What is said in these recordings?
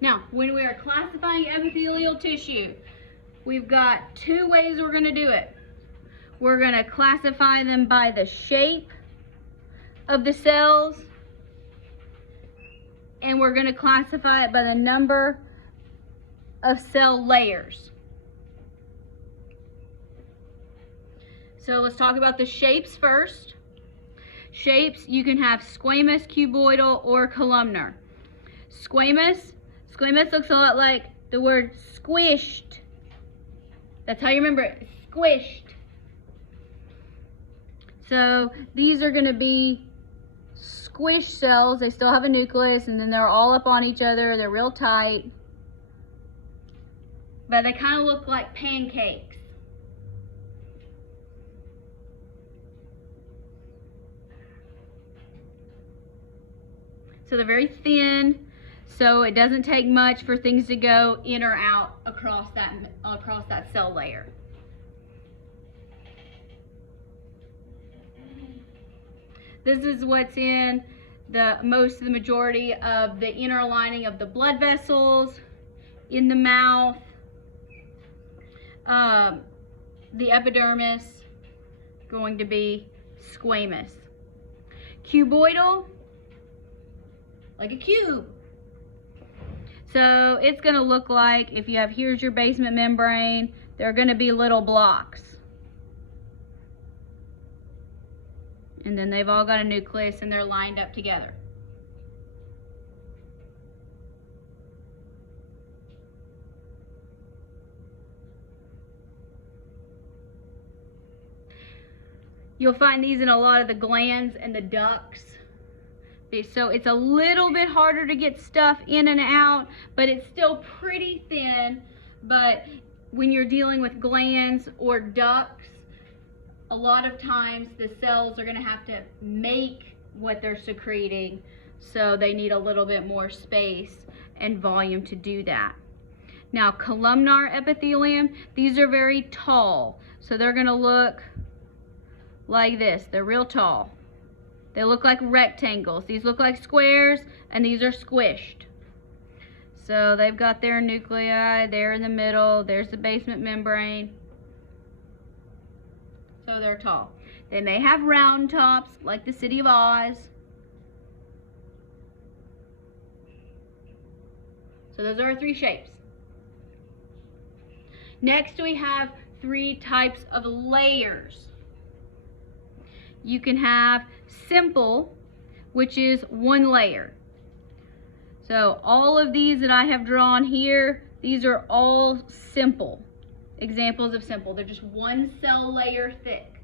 Now, when we are classifying epithelial tissue, we've got two ways we're going to do it. We're going to classify them by the shape of the cells, and we're going to classify it by the number of cell layers. So let's talk about the shapes first. Shapes, you can have squamous, cuboidal, or columnar. Squamous looks a lot like the word squished. That's how you remember it, squished. So these are going to be squished cells. They still have a nucleus, and then they're all up on each other. They're real tight, but they kind of look like pancakes. So they're very thin, so it doesn't take much for things to go in or out across that cell layer. This is what's in the majority of the inner lining of the blood vessels, in the mouth, the epidermis, going to be squamous. Cuboidal, like a cube. So it's going to look like, if you have, here's your basement membrane, they're going to be little blocks. And then they've all got a nucleus and they're lined up together. You'll find these in a lot of the glands and the ducts. So it's a little bit harder to get stuff in and out, but it's still pretty thin. But when you're dealing with glands or ducts, a lot of times the cells are going to have to make what they're secreting, so they need a little bit more space and volume to do that. Now, columnar epithelium, these are very tall, so they're going to look like this. They're real tall. They look like rectangles. These look like squares, and these are squished. So they've got their nuclei there in the middle. There's the basement membrane. So they're tall. They may have round tops, like the City of Oz. So those are our three shapes. Next, we have three types of layers. You can have simple, which is one layer. So all of these that I have drawn here, these are all simple. Examples of simple. They're just one cell layer thick.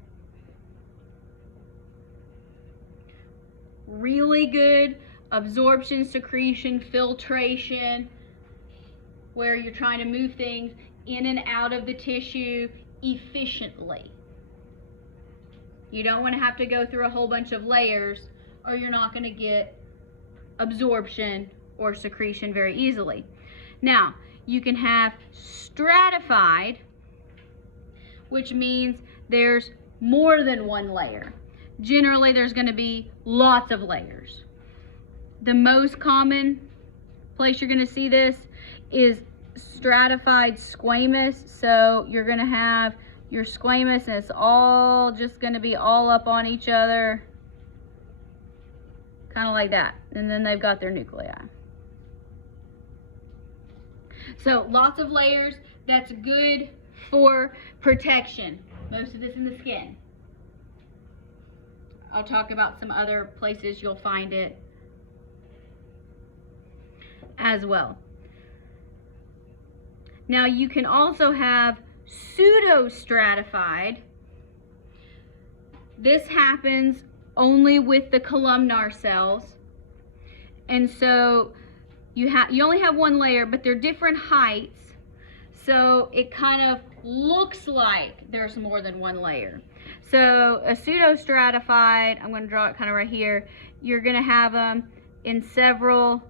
Really good absorption, secretion, filtration, where you're trying to move things in and out of the tissue efficiently. You don't want to have to go through a whole bunch of layers, or you're not going to get absorption or secretion very easily. Now, you can have stratified, which means there's more than one layer. Generally, there's going to be lots of layers. The most common place you're going to see this is stratified squamous. So you're going to have your squamous, and it's all just going to be all up on each other, kind of like that. And then they've got their nuclei. So lots of layers. That's good for protection. Most of this in the skin. I'll talk about some other places you'll find it as well. Now, you can also have pseudostratified. This happens only with the columnar cells, and so you only have one layer, but they're different heights, so it kind of looks like there's more than one layer. So a pseudostratified, I'm going to draw it kind of right here, you're going to have them in several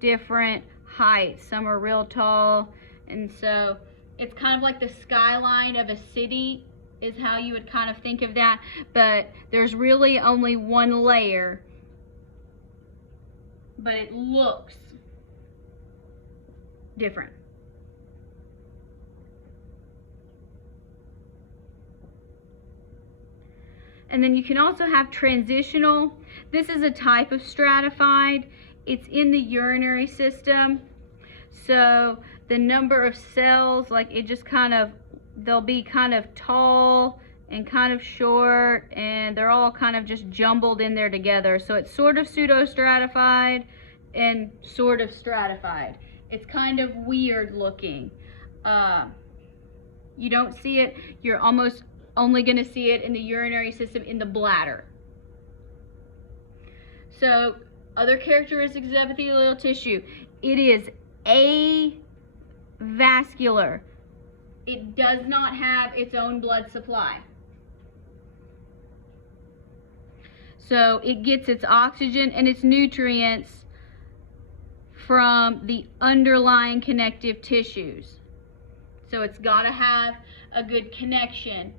different heights. Some are real tall, and so it's kind of like the skyline of a city is how you would kind of think of that, but there's really only one layer, but it looks different. And then you can also have transitional. This is a type of stratified. It's in the urinary system. So the number of cells, like it just kind of, they'll be kind of tall and kind of short, and they're all kind of just jumbled in there together. So it's sort of pseudostratified and sort of stratified. It's kind of weird looking. You don't see it. You're almost only going to see it in the urinary system, in the bladder. So other characteristics of epithelial tissue: it is avascular. It does not have its own blood supply. So it gets its oxygen and its nutrients from the underlying connective tissues. So it's got to have a good connection.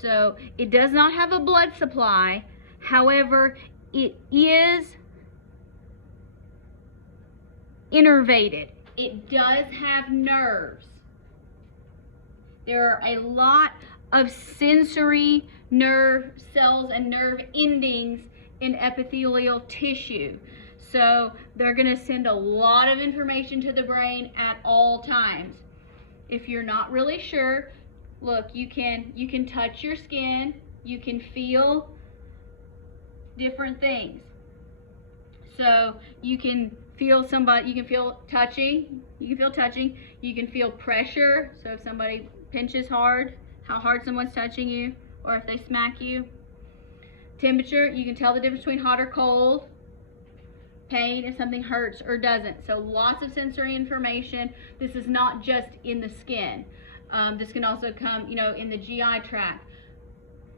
So it does not have a blood supply. However, it is innervated. It does have nerves. There are a lot of sensory nerve cells and nerve endings in epithelial tissue. So they're going to send a lot of information to the brain at all times. If you're not really sure, look, you can touch your skin, you can feel different things. So you can feel somebody, you can feel touching, you can feel pressure. So if somebody pinches hard, how hard someone's touching you, or if they smack you. Temperature, you can tell the difference between hot or cold. Pain, if something hurts or doesn't. So lots of sensory information. This is not just in the skin. This can also come, in the GI tract.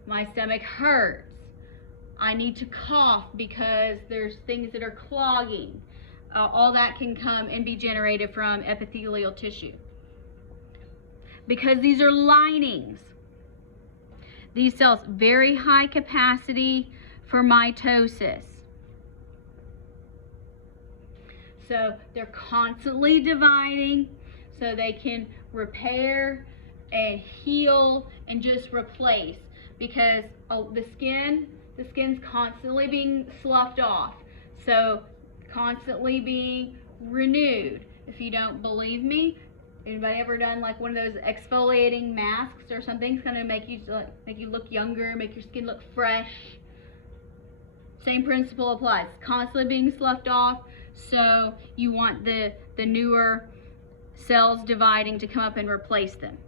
My stomach hurts. I need to cough because there's things that are clogging. All that can come and be generated from epithelial tissue. Because these are linings. These cells, very high capacity for mitosis. So they're constantly dividing so they can repair and heal and just replace, because the skin's constantly being sloughed off, so constantly being renewed. If you don't believe me, anybody ever done like one of those exfoliating masks or something? It's going to make you look younger, make your skin look fresh. Same principle applies. It's constantly being sloughed off, so you want the newer cells dividing to come up and replace them.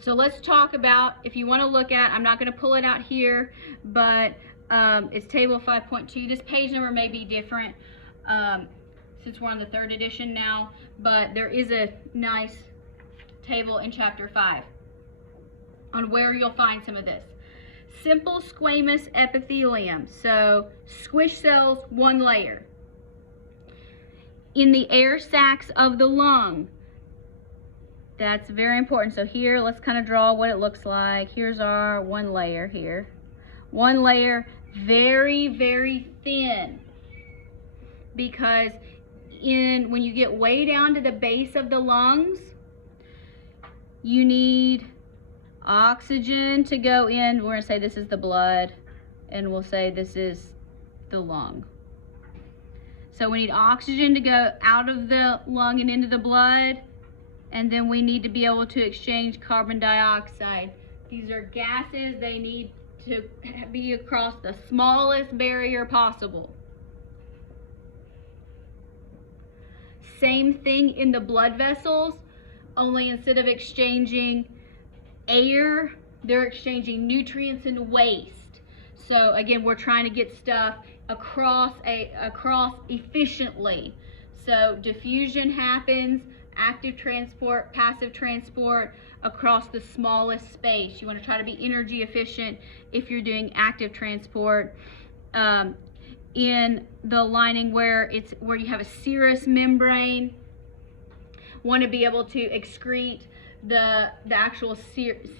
So let's talk about, if you want to look at, I'm not going to pull it out here, but it's table 5.2. This page number may be different since we're on the 3rd edition now, but there is a nice table in chapter 5 on where you'll find some of this. Simple squamous epithelium, so squish cells, one layer. In the air sacs of the lung. That's very important. So here, let's kind of draw what it looks like. Here's our one layer here. One layer, very, very thin. Because when you get way down to the base of the lungs, you need oxygen to go in. We're going to say this is the blood, and we'll say this is the lung. So we need oxygen to go out of the lung and into the blood, and then we need to be able to exchange carbon dioxide. These are gases. They need to be across the smallest barrier possible. Same thing in the blood vessels, only instead of exchanging air, they're exchanging nutrients and waste. So again, we're trying to get stuff across efficiently. So diffusion happens, active transport, passive transport across the smallest space. You want to try to be energy efficient if you're doing active transport. In the lining where you have a serous membrane, want to be able to excrete the actual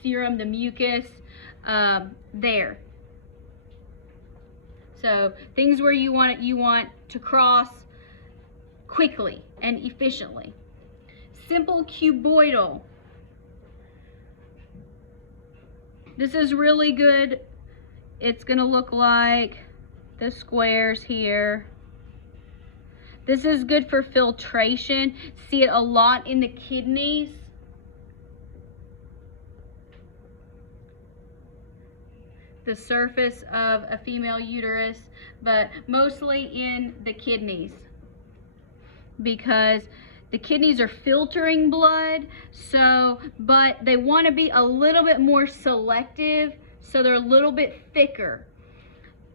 serum, the mucus there. So things where you want to cross quickly and efficiently. Simple cuboidal. This is really good. It's gonna look like the squares here. This is good for filtration. See it a lot in the kidneys. The surface of a female uterus, but mostly in the kidneys, because the kidneys are filtering blood, but they want to be a little bit more selective, so they're a little bit thicker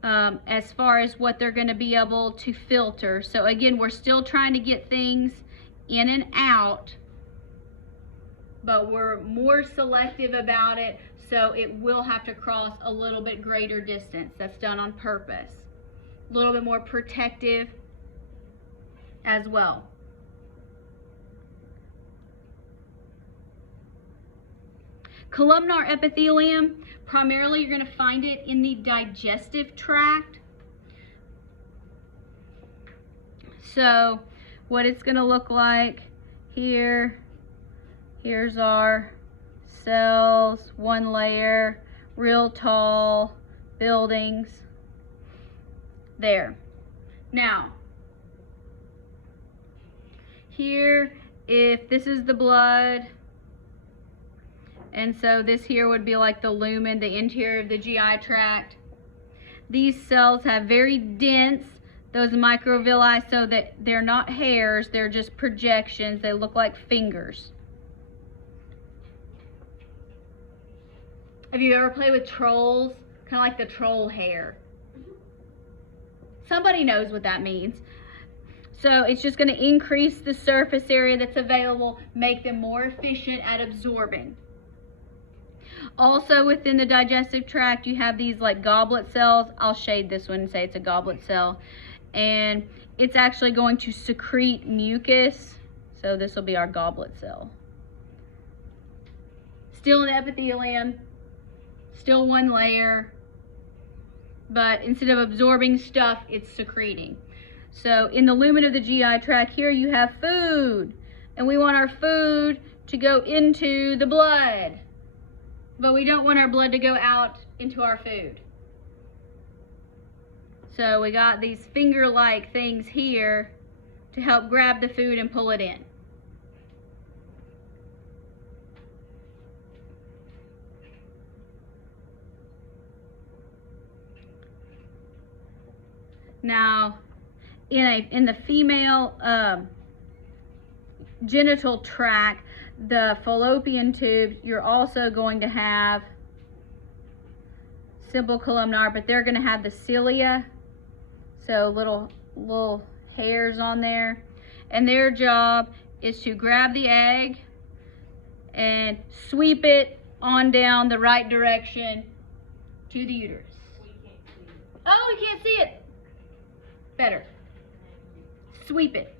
as far as what they're going to be able to filter. So again, we're still trying to get things in and out, but we're more selective about it, so it will have to cross a little bit greater distance. That's done on purpose. A little bit more protective as well. Columnar epithelium, primarily you're going to find it in the digestive tract. So what it's going to look like here, here's our cells, one layer, real tall buildings there. Now, here, if this is the blood, and so this here would be like the lumen, the interior of the GI tract. These cells have very dense, those microvilli, so that they're not hairs, they're just projections. They look like fingers. Have you ever played with trolls? Kind of like the troll hair. Somebody knows what that means. So it's just going to increase the surface area that's available, make them more efficient at absorbing. Also within the digestive tract, you have these like goblet cells. I'll shade this one and say it's a goblet cell. And it's actually going to secrete mucus. So this will be our goblet cell. Still in the epithelium, still one layer, but instead of absorbing stuff, it's secreting. So in the lumen of the GI tract here, you have food, and we want our food to go into the blood, but we don't want our blood to go out into our food. So we got these finger-like things here to help grab the food and pull it in. Now, in the female genital tract, the fallopian tube, you're also going to have simple columnar, but they're going to have the cilia, so little hairs on there, and their job is to grab the egg and sweep it on down the right direction to the uterus. Oh, you can't see it. Better. Sweep it.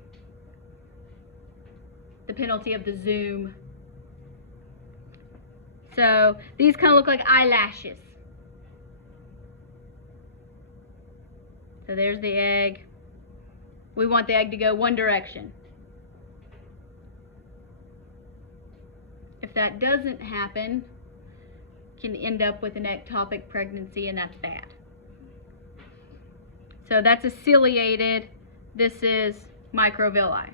The penalty of the zoom. So these kind of look like eyelashes. So there's the egg. We want the egg to go one direction. If that doesn't happen, can end up with an ectopic pregnancy, and that's bad. So that's a ciliated, this is microvilli.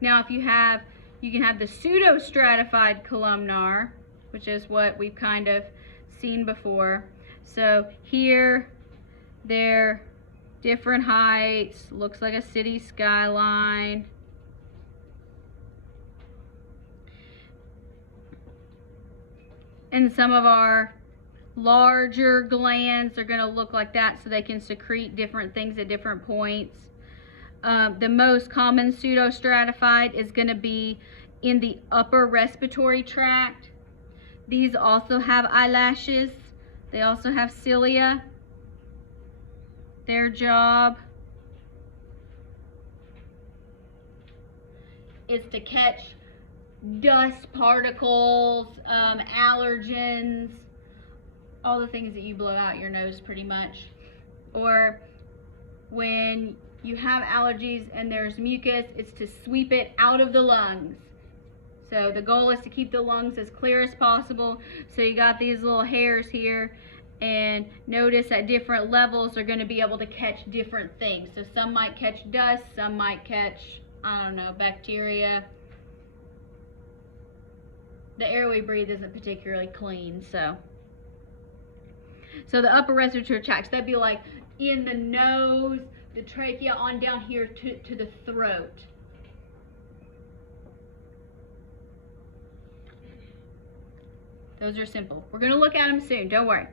Now if you can have the pseudostratified columnar, which is what we've kind of seen before. So here, they're different heights, looks like a city skyline. And some of our larger glands are going to look like that, so they can secrete different things at different points. The most common pseudostratified is going to be in the upper respiratory tract. These also have eyelashes. They also have cilia. Their job is to catch dust particles, allergens, all the things that you blow out your nose pretty much. Or when you have allergies and there's mucus, it's to sweep it out of the lungs. So the goal is to keep the lungs as clear as possible. So you got these little hairs here, and notice at different levels they're going to be able to catch different things. So some might catch dust, some might catch, I don't know, bacteria. The air we breathe isn't particularly clean, so the upper respiratory tracts, that'd be like in the nose, the trachea, on down here to the throat. Those are simple. We're going to look at them soon, don't worry.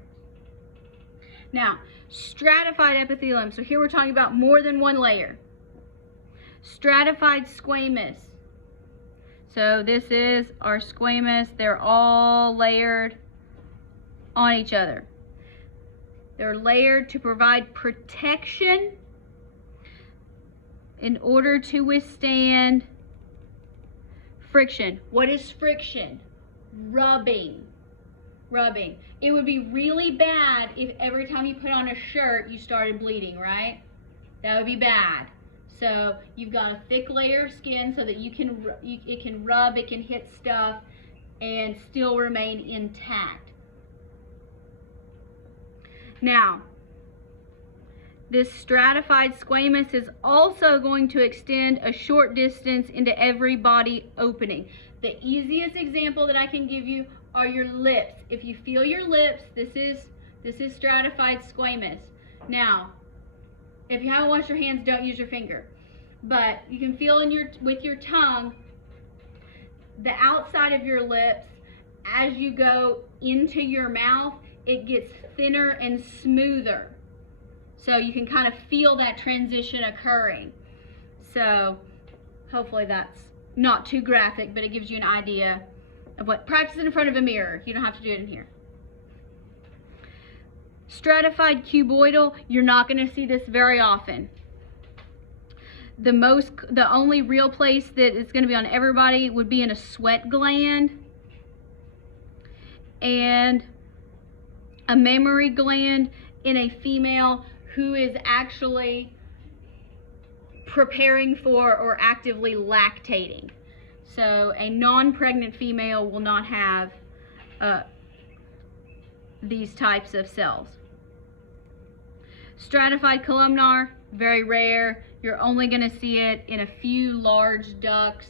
Now, stratified epithelium. So here we're talking about more than one layer. Stratified squamous. So this is our squamous. They're all layered on each other. They're layered to provide protection in order to withstand friction. What is friction? Rubbing. Rubbing. It would be really bad if every time you put on a shirt you started bleeding, right? That would be bad. So you've got a thick layer of skin so that it can rub, it can hit stuff and still remain intact. Now, this stratified squamous is also going to extend a short distance into every body opening. The easiest example that I can give you are your lips. If you feel your lips, this is stratified squamous. Now, if you haven't washed your hands, don't use your finger. But you can feel with your tongue the outside of your lips. As you go into your mouth, it gets thinner and smoother. So you can kind of feel that transition occurring. So hopefully that's not too graphic, but it gives you an idea of what. Practice it in front of a mirror. You don't have to do it in here. Stratified cuboidal, you're not going to see this very often. The only real place that it's going to be on everybody would be in a sweat gland and a mammary gland in a female who is actually preparing for or actively lactating. So a non-pregnant female will not have these types of cells. Stratified columnar, very rare. You're only going to see it in a few large ducts.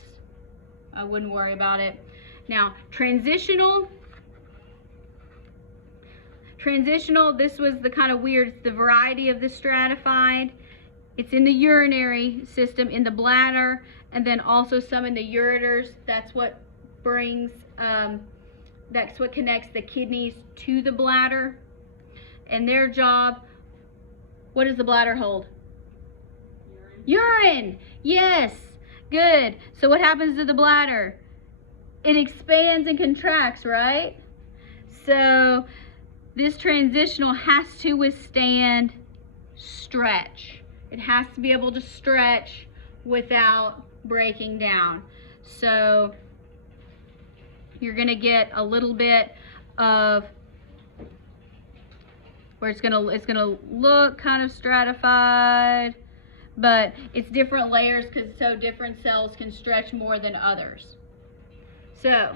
I wouldn't worry about it. Now, transitional, this was the kind of weird, it's the variety of the stratified. It's in the urinary system, in the bladder, and then also some in the ureters. That's what brings, that's what connects the kidneys to the bladder. And their job, what does the bladder hold? Urine. Yes, good. So what happens to the bladder? It expands and contracts, right? So this transitional has to withstand stretch. It has to be able to stretch without breaking down. So you're going to get a little bit of where it's going to look kind of stratified, but it's different layers because so different cells can stretch more than others. So